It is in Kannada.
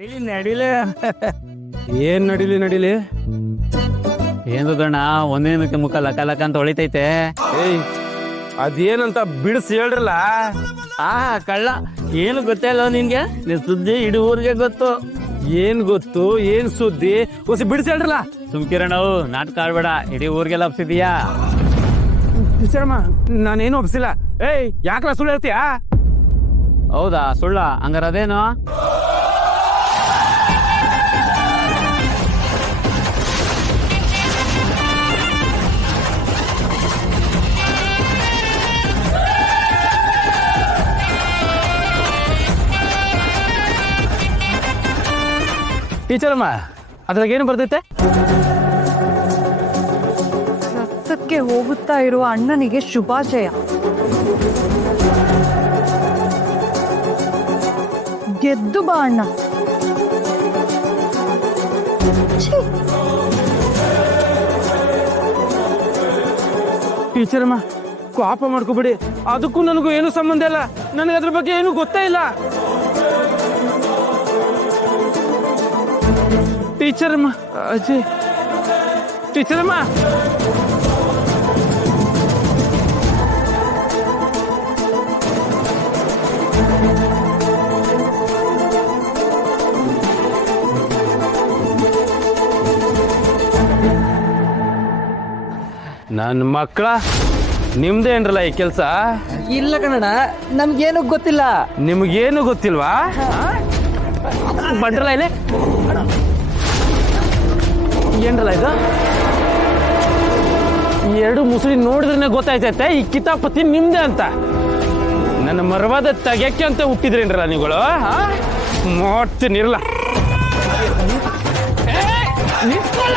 ನಡಿಲಿ ನಡಿಲಿ ಏನ್ ನಡಿಲಿ ಏನು ದಣ್ಣ ಒಂದೇನಕ್ಕೆ ಮುಖ ಲಕ ಲಕ ಅಂತ ಹೊಳಿತೈತೆ. ಏಯ್ ಅದೇನಂತ ಬಿಡಿಸಿ ಹೇಳ್ರಲ್ಲ. ಕಳ್ಳ ಏನು ಗೊತ್ತೇ ನಿನ್ಗೆ? ನಿನ್ ಸುದ್ದಿ ಇಡೀ ಊರಿಗೆ ಗೊತ್ತು. ಏನ್ ಗೊತ್ತು ಏನ್ ಸುದ್ದಿ ಹೊಸಿ ಬಿಡಿಸಿ ಹೇಳ್ರಲ್ಲ. ಸುಮ್ಕಿರಣವು ನಾಟಕ ಆಡ್ಬೇಡ, ಇಡೀ ಊರಿಗೆಲ್ಲ ಒಪ್ಸಿದೀಯಾ? ಟೀಚರಮ್ಮ ನಾನೇನು ಒಪ್ಸಿಲ್ಲ. ಏಯ್ ಯಾಕಲ ಸುಳ್ಳು ಹೇಳ್ತೀಯಾ? ಹೌದಾ ಸುಳ್ಳ? ಹಂಗಾರ ಅದೇನು? ಟೀಚರಮ್ಮ ಅದ್ರಾಗ ಏನು ಬರ್ತೈತೆ? ರಕ್ತಕ್ಕೆ ಹೋಗುತ್ತಾ ಇರುವ ಅಣ್ಣನಿಗೆ ಶುಭಾಶಯ. ಗೆದ್ದು ಬಾ ಅಣ್ಣ. ಟೀಚರಮ್ಮ ಕೋಪ ಮಾಡ್ಕೋಬಿಡಿ, ಅದಕ್ಕೂ ನನಗೂ ಏನು ಸಂಬಂಧ ಇಲ್ಲ. ನನಗೆ ಅದ್ರ ಬಗ್ಗೆ ಏನು ಗೊತ್ತೇ ಇಲ್ಲ. ಟೀಚರಮ್ಮ ಅಜಯ್ ಟೀಚರಮ್ಮ ನನ್ನ ಮಕ್ಕಳ ನಿಮ್ದೇನ್ರಲ್ಲ ಈ ಕೆಲ್ಸ? ಇಲ್ಲ ಕನ್ನಡ, ನಮ್ಗೇನು ಗೊತ್ತಿಲ್ಲ. ನಿಮ್ಗೇನು ಗೊತ್ತಿಲ್ವಾ? ಬಂದ್ರಲ್ಲ ಇಲ್ಲಿ ಏನ್ರಲ್ಲ ಇದು? ಎರಡು ಮುಸುಳಿ ನೋಡಿದ್ರೆ ಗೊತ್ತಾಯ್ತೈತೆ ಈ ಕಿತಾಪತಿ ನಿಮ್ದೆ ಅಂತ. ನನ್ನ ಮರವಾದ ತೆಗೆಯಕ್ಕೆ ಅಂತ ಹುಟ್ಟಿದ್ರೇನ್ರಲ್ಲ ನೀವುಗಳು? ಮಾಡ್ತೀನಿರಲ್ಲ. ನಿಂತ್ಕೊಳ್ಳ